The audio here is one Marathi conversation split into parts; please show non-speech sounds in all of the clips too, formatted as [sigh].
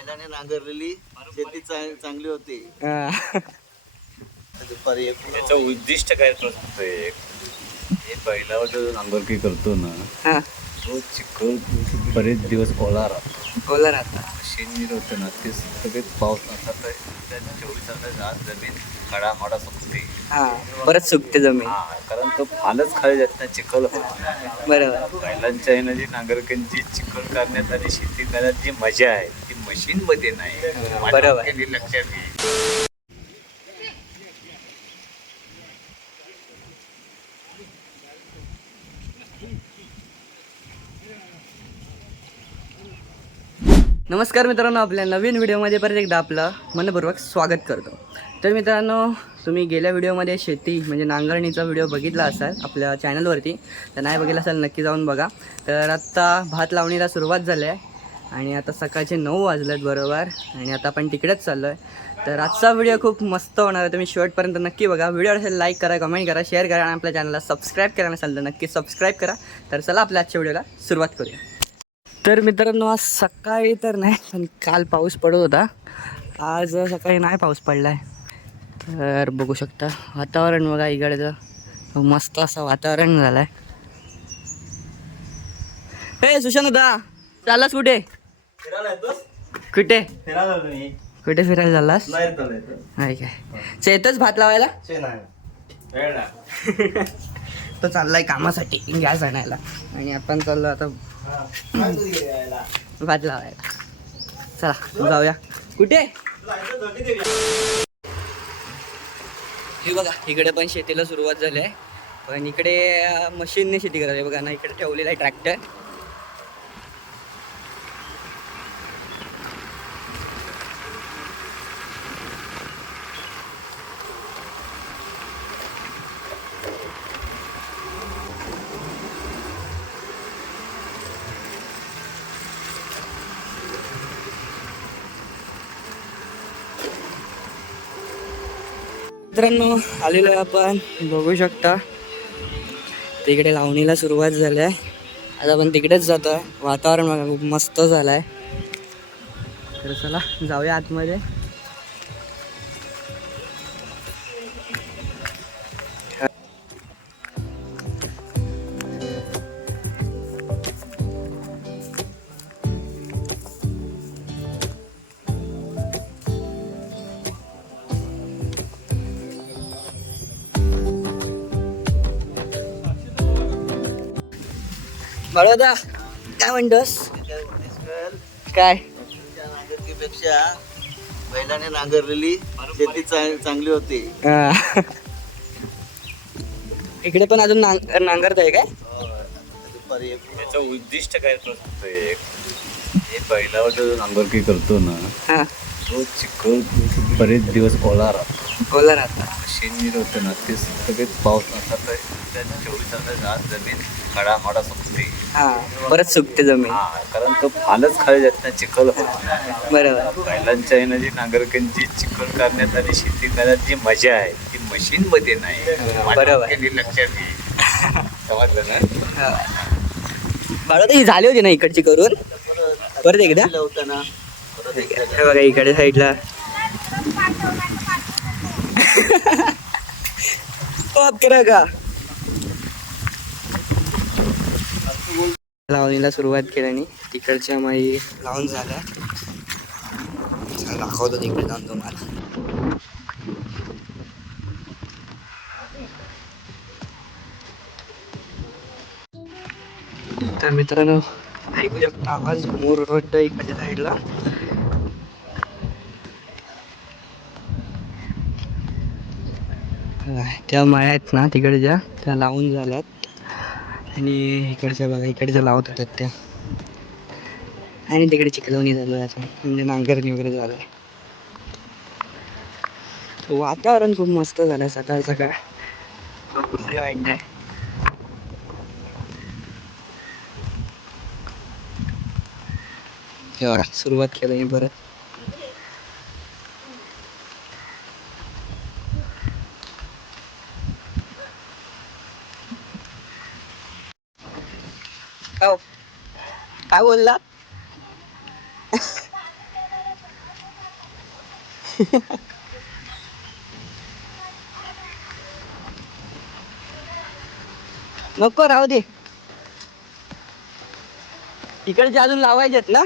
बैलाने नांगरलेली शेती चांगली होती. हा. दुपारी एक उद्दिष्ट काय असतं एक हे बैलावर जो नांगरकी करतो ना हा. तो चिखल बरेच दिवस ओला राहतो. बोला आता मशीन होतं ना ते सगळे पाऊस नसला तर त्या चोवीस तासात आज जमीन खडामाडा सुकते. हा. परत सुकते जमीन. हा कारण तो फालच खाली जात नाही चिखल होत नाही. बरोबर. बैलांच्या ह्यानं जी नांगरक्यांची चिखल करण्यात आणि शेती करण्यात जी मजा आहे मशीन मध्ये नाही. बरोबर. लक्षात घे. नमस्कार मित्रांनो आपल्या नवीन व्हिडिओमध्ये परत एकदा आपलं मनपूर्वक स्वागत करतो. तर मित्रांनो तुम्ही गेल्या व्हिडिओमध्ये शेती म्हणजे नांगरणीचा व्हिडिओ बघितला असाल आपल्या चॅनलवरती तर नाही बघितला असाल नक्की जाऊन बघा. तर आत्ता भात लावणीला सुरुवात झाली आहे. आणि आता सकाळचे नऊ वाजलेत बरोबर. आणि आता आपण तिकडेच चाललो आहे तर आजचा व्हिडिओ खूप मस्त होणार आहे. तुम्ही शेवटपर्यंत नक्की बघा. व्हिडिओ असेल लाईक करा कमेंट करा शेअर करा आणि आपल्या चॅनलला सबस्क्राईब करायला चाललं नक्की सबस्क्राईब करा. तर चला आपल्या आजच्या व्हिडिओला सुरुवात करूया. तर मित्रांनो आज सकाळी तर नाही पण काल पाऊस पडत होता. आज सकाळी नाही पाऊस पडला आहे तर बघू शकता वातावरण बघा इकडचं. मस्त असं वातावरण झालं आहे हे सुशांत दादा चाललाच कुठे? कुठे? कुठे फिरायला चाललास? नाही काय. शेतच भात लावायला? [laughs] तो चाललाय कामासाठी गॅस आणायला. आणि आपण चाललो आता भात लावायला. चला जाऊया. कुठे? हे बघा इकडे पण शेतीला सुरुवात झाली आहे. पण इकडे अं, मशीनने शेती करायची. बघा ना इकडे ठेवलेला आहे ट्रॅक्टर. मित्रांनो आलेलो आहे आपण. बघू शकता. तिकडे लावणीला सुरुवात झाली आहे आता आपण तिकडेच जातो आहे वातावरण बघा खूप मस्त झालं आहे तर चला जाऊया आतमध्ये. बळोदा काय म्हणतोस? काय? नांगरकीपेक्षा बैलाने नांगरलेली शेती चांगली होती. इकडे पण अजून नांग नांगरत आहे काय दुपारी एक याचं उद्दिष्ट काय हे बैलावर जो नांगरकी करतो ना तो चिखल बरेच दिवस ओला राहतो. ना आता मशीन होतं ना ते सगळे पाऊस नसला तर त्या चोवीस तासात आज जमीन खडामाडा सुकते. हा परत सुकते जमीन. हा कारण तो फालच खाली जात नाही चिखल. बरोबर. बैलांच्या ह्यानं जी नांगरक्यांची चिखल करण्यात आणि शेती करण्यात जी मजा आहे ती मशीन मध्ये नाही. बरोबर. लक्षात घे समजलं ना? बाळा ही झाली होती ना इकडची करून? परत एकदा? लावताना परत एकदा. हे बघा इकडे साईडला. पॉप करा का लावणीला सुरुवात केल्याने तिकडच्या माई लावून झाल्या. दाखवतो तिकडे जाऊन तुम्हाला. तर मित्रांनो ऐकू शकता आवाज मोर ओरडतो इकडच्या साईडला. त्या माळ्या आहेत ना तिकडच्या त्या लावून झाल्यात. आणि इकडच्या बघा इकडच्या लावत होत्यात त्या. आणि तिकडे चिखलवणी झालो आहे आता. म्हणजे नांगरणी वगैरे झालं. आहे वातावरण खूप मस्त झालं आहे सकाळ. सकाळ वाईट आहे सुरुवात केलं मी परत. काय बोलला? नको राहू दे. इकडचे अजून लावायचे ना?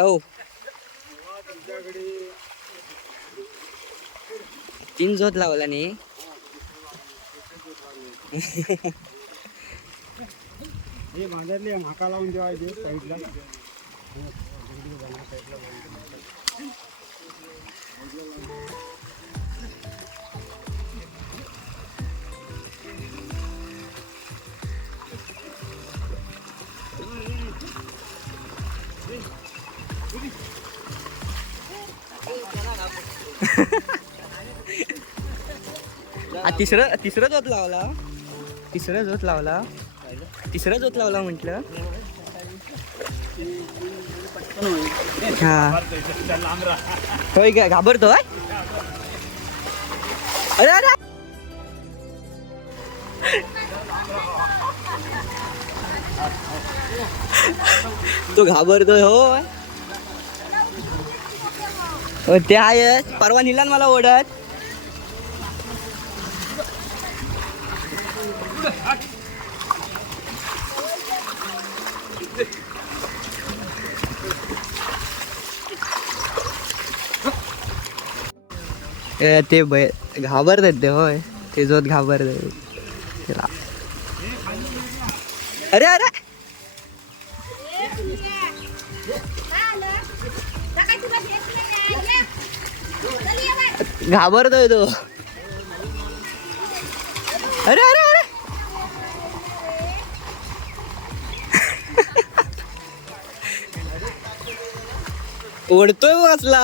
हो तीन जोत लावला नाही हे बांधायले म्हाका लावून ठेवायचे साईडला. तिसरं तिसरं जोत लावला. तिसरं जोत लावला. तिसरं जोत लावला म्हटलं. हा. होय काय घाबरतोय? अरे अरे! तो घाबरतोय हो ते आहे. परवा निला मला ओढत. ए, ते बै घाबरतात ते होय. ते जोत घाबरतात. अरे अरे! घाबरतोय तो. अरे अरे अरे. ओढतोय वाचला.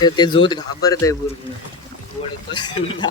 ते ते जोत घाबरत आहे पूर्ण. ओढतोय.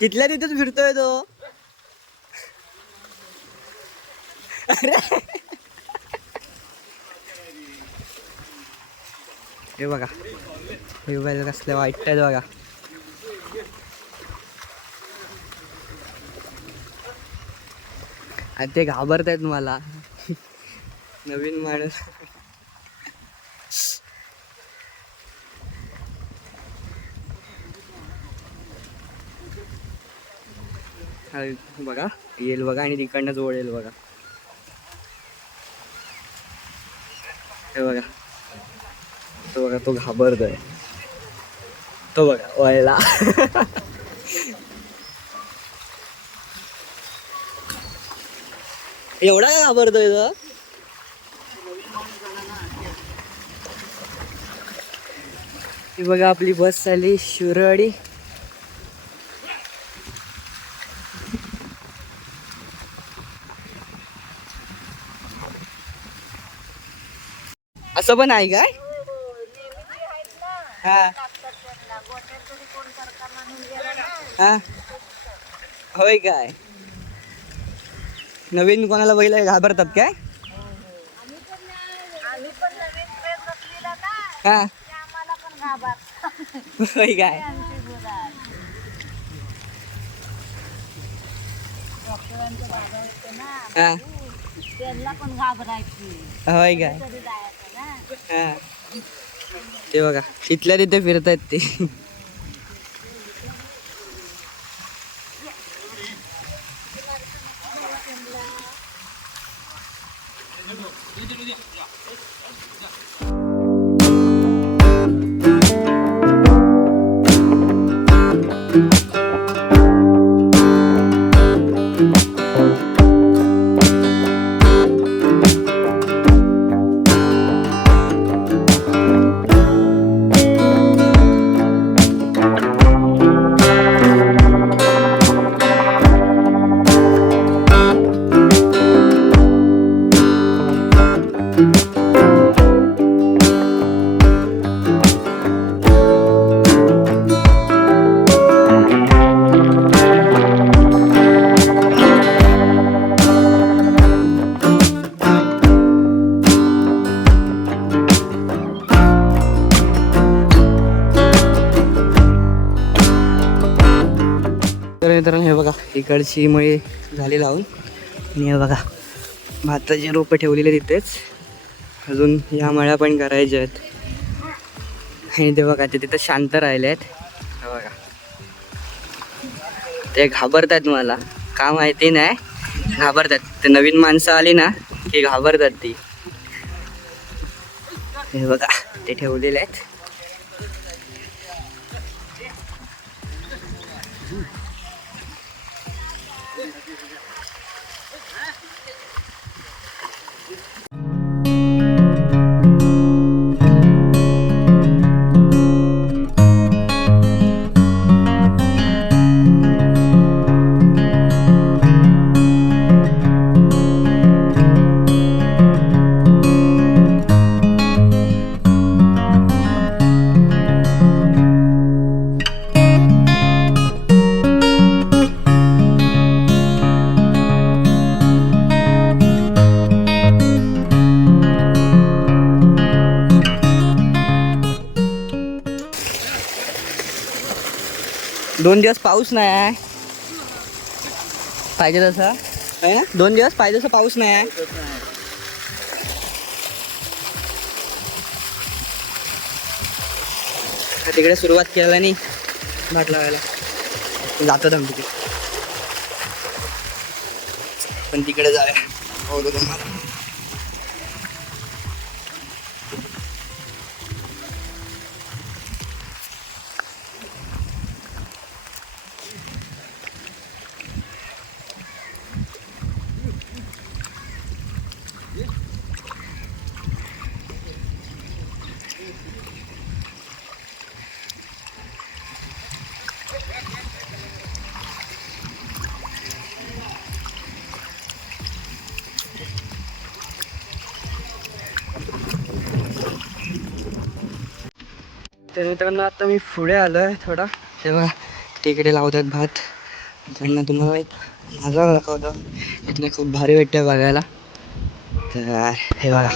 तिथल्या तिथेच फिरतोय तो. अरे. हे बघा. हे बैल कसले वाईट आहेत बघा. आणि ते घाबरत आहेत मला. नवीन माणूस. बघा. येईल बघा आणि तिकडनं जवळ येईल बघा. हे बघा. तो बघा तो घाबरतोय. तो बघा वळला. एवढा काय घाबरतोय तो? बघा आपली बस आली शिरवाडी असं पण आहे काय? हा. हा. होय काय? नवीन कोणाला बैल घाबरतात काय? हा. होय काय? हा. होय काय? हा. ते बघा तिथल्या तिथे फिरतायत ते. हे इकडची मळी झाली लावून आणि हे बघा भाताचे रोपं ठेवलेले तिथेच अजून या मळ्या पण करायच्या आहेत. आणि ते बघा ते तिथं शांत राहिले आहेत बघा. ते घाबरतात मला. का माहिती नाही. घाबरतात. ते नवीन माणसं आली ना की घाबरतात ती. हे बघा ते ठेवलेले आहेत. दोन दिवस पाऊस नाही आहे. पाहिजे तसा. आहे ना? दोन दिवस पाहिजे तसा पाऊस नाही आहे. तिकडे सुरुवात केला नाही भाट लावायला. जातो दम तिकडे. पण तिकडे जाऊया. बघू तुम्हाला तर मित्रांनो आता मी पुढे आलो आहे थोडा तेव्हा तिकडे लावतात भात. त्यांना तुम्हाला एक माझा दाखवतो. इथनं खूप भारी वाटतं बघायला. तर हे बघा.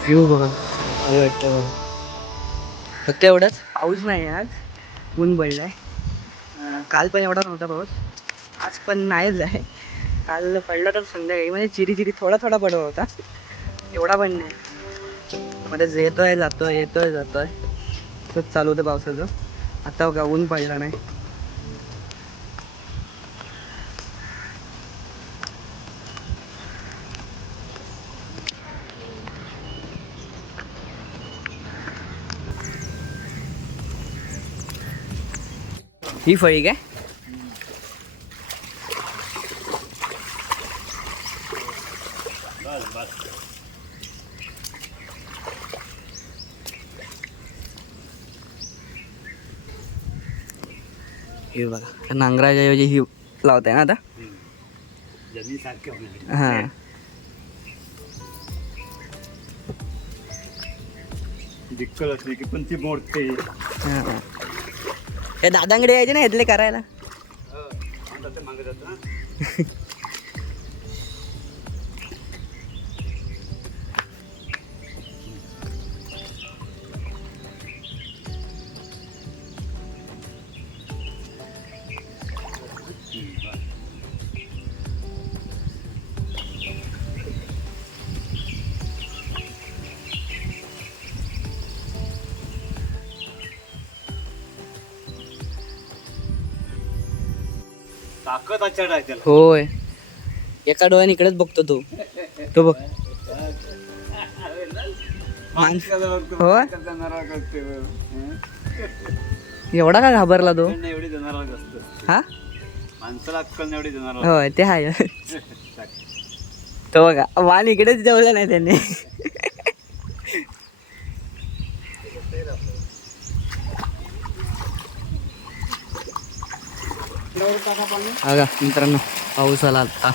व्ह्यू बघा. भारी वाटतं बघा. फक्त एवढंच? पाऊस नाही आज. ऊन पडलं आहे काल पण एवढा नव्हता पाऊस. आज पण नाहीच आहे. काल पडला तर संध्याकाळी. म्हणजे चिरी चिरी थोडा थोडा पडत होता. एवढा पण नाही. मध्येच येतोय जातोय येतोय जातोय. तसंच चालू होतं पावसाचं. आता बघा ऊन पडला नाही. ही फळी काय? हे बघा नांगराच्या ऐवजी ही लावताय ना आता? हां. दिक्कत असली की पण ती मोडते. हां. हे दादांकडे यायचे ना इथले करायला. [laughs] होय. एका डोळ्याने इकडेच बघतो तो. तो बघ. होय एवढा का घाबरला तो? हा? होय ते आहे. [laughs] तो बघा वाल इकडेच जेवलं नाही त्याने. बघा मित्रांनो पाऊस आला आता.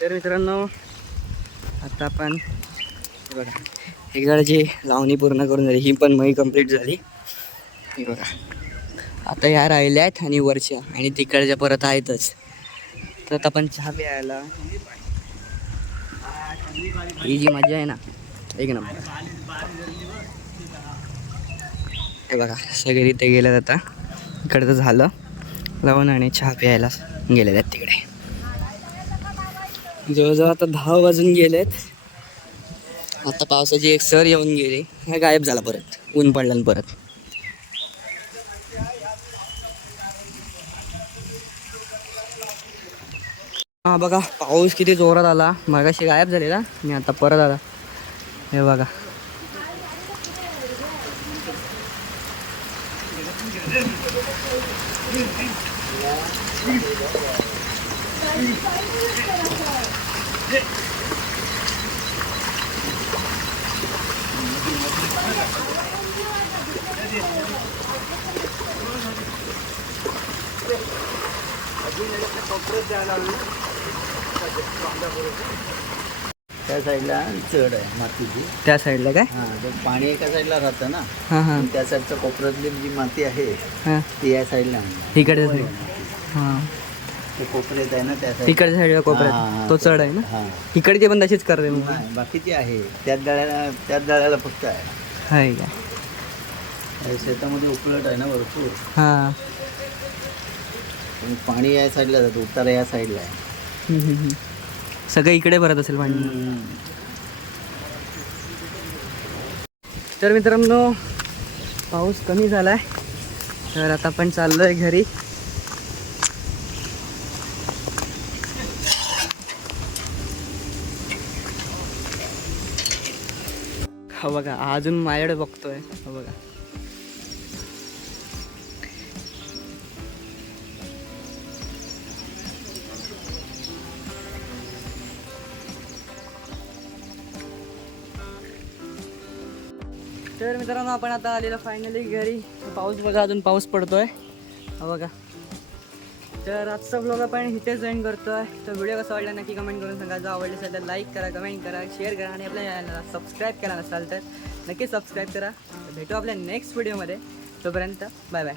तर मित्रांनो आता आपण बघा इकडची लावणी पूर्ण करून झाली ही पण मही कंप्लीट झाली. बघा आता ह्या राहिल्या आहेत आणि वरच्या आणि तिकडच्या परत आहेतच. तर आता आपण चहा प्यायला. ही जी मजा आहे ना एक नंबर. हे बघा सगळे तिथे गेल्या आता. इकडचं झालं. लावून आणि चहा प्यायला गेलेले आहेत तिकडे. जवळजवळ आता दहा वाजून गेलेत. आता पावसाची एक सर येऊन गेली. हा गायब झाला परत. ऊन पडलं आणि परत. हा बघा पाऊस किती जोरात आला. मगाशी गायब झालेला मी आता परत आला. हे बघा. त्या साईडला चढ आहे मातीची. त्या साईडला काय? हा तर पाणी एका साईडला राहतं ना. हां हां. त्या साईडच्या कोपऱ्यातली जी माती आहे हां. ती या साईडला आहे. इकडच्या साईड हां. ते कोपऱ्यात आहे ना त्या साईडला. हा, कोपऱ्यात. तो चढ आहे ना? हा. इकडचे पण तशीच करते मग. नाही, बाकीची आहे त्याच दळ्याला त्याच दळ्याला फक्त आहे. हाय हे शेतामध्ये उपलट आहे ना भरपूर. हां. पण पाणी या साईडला जातं उतारा या साईडला आहे. सगळं इकडे भरत असेल पाणी तर मित्रांनो पाऊस कमी झालाय. तर आता आपण चाललोय घरी. हा बघा अजून माझ्याकडे बघतोय. हा बघा. तर मित्रांनो आपण आता आलेलो फायनली घरी. पाऊस बघा अजून पाऊस पडतोय. बघा. तर आजचा ब्लॉग आपण इथेच जॉईन करतोय. तर व्हिडिओ कसा वाटला नक्की कमेंट करून सांगा. जर आवडले असेल तर लाईक करा कमेंट करा शेअर करा आणि आपल्या चॅनलला सबस्क्राईब केला नसाल तर नक्की सबस्क्राईब करा. भेटू आपल्या नेक्स्ट व्हिडिओमध्ये तोपर्यंत बाय बाय